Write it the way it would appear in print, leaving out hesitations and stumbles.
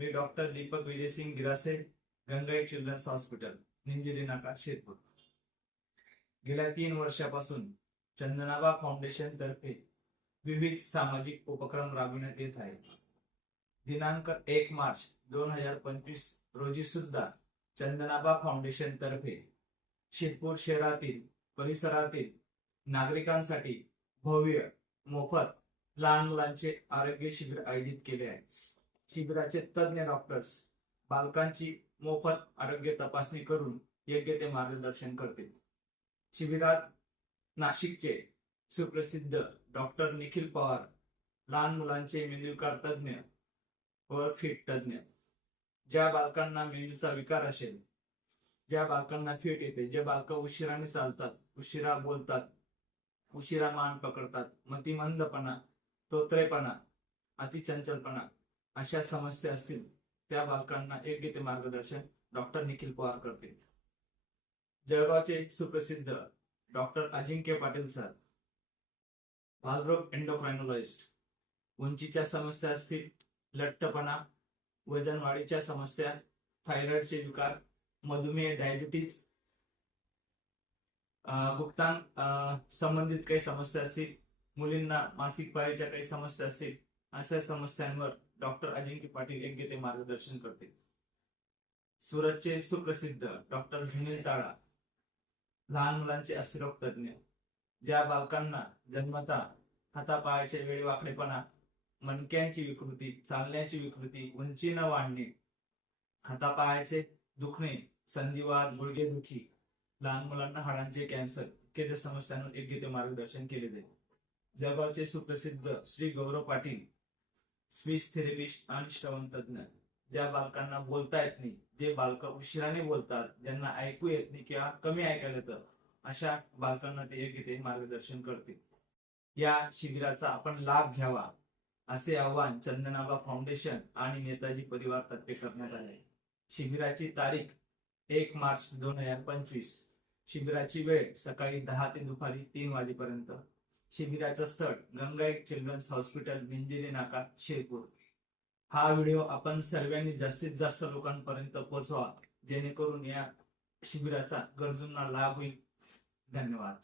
मी doctor Deepak Vijaysing Girase, Gangai children's hospital, Ninjiri नाका, शिरपूर। गेल्या 3 वर्षापासून चंदनाबा फाउंडेशन तर्फे विविध सामाजिक उपक्रम राबविण्यात येत आहेत। दिनांक 1 मार्च 2025 रोजी सुद्धा चंदनाबा फाउंडेशन तर्फे शिरपूर शहरातील परिसरातील नागरिकांसाठी भव्य मोफत लहान मुलांचे आरोग्य शिबिर आयोजित केले आहे। शिबिराचे तज्ञ डॉक्टर्स बालकांची मोफत आरोग्य तपासणी करून योग्य ते मार्गदर्शन करतील। शिबिरात नाशिकचे सुप्रसिद्ध डॉक्टर निखिल पवार, लहान मुलांचे मेंदूविकार तज्ञ व फिट तज्ञ, ज्या बालकांना मेंदूचा विकार असेल, ज्या बालकांना फिट येते, जे बालक उशिराने चालतात, उशिरा बोलतात, उशिरा मान पकडतात, मतिमंदपणा, तोतरेपणा, अतिचंचलपणा अशा समस्या असतील त्या बालकांना योग्य ते मार्गदर्शन डॉक्टर निखिल पवार करतील। जळगावचे सुप्रसिद्ध डॉक्टर अजिंक्य पाटील सर, बालरोग एंडोक्राइनॉलॉजिस्ट, उंचीच्या समस्या असतील, लठ्ठपणा, वजन वाढीच्या समस्या, थायरॉइडचे विकार, मधुमेह, डायबिटीज, गुप्तांग संबंधित काही समस्या असतील, मुलींना मासिक पाळीच्या काही समस्या असतील, अशा समस्यांवर डॉक्टर अजिंक्य पाटील योग्य ते मार्गदर्शन करतील। सुरतचे सुप्रसिद्ध डॉक्टर सुनील ताळा, लहान मुलांचे अस्थिरोग तज्ञ, ज्या बालकांना जन्मता हातापायाच्या वेळी वाकडेपणा, मणक्यांची विकृती, चालण्याची विकृती, उंची न वाढणे, हातापायाचे दुखणे, संधिवात, गुडघेदुखी, लहान मुलांना हाडांचे कॅन्सर इत्यादी समस्यांवर योग्य ते मार्गदर्शन केले जाईल। जळगावचे सुप्रसिद्ध श्री गौरव पाटील, स्पीच थेरपिस्ट आणि श्रवण तज्ञ, ज्या बालकांना बोलता येत नाही, जे बालक उशिराने बोलतात, ज्यांना ऐकू येत नाही किंवा कमी ऐकायला येतं, अशा बालकांना ते योग्य ते मार्गदर्शन करतील। या शिबिराचा आपण लाभ घ्यावा असे आवाहन चंदनाबा फाउंडेशन आणि नेताजी परिवार तर्फे करण्यात आले आहे। शिबिराची तारीख 1 मार्च 2025, शिबिराची वेळ सकाळी 10 ते दुपारी 3 वाजेपर्यंत। शिबिराचं स्थळ गंगाई चिल्ड्रन्स हॉस्पिटल, निंजिरी नाका, शिरपूर। हा व्हिडिओ आपण सर्वांनी जास्तीत जास्त लोकांपर्यंत पोहोचवा, जेणेकरून या शिबिराचा गरजूंना लाभ होईल। धन्यवाद।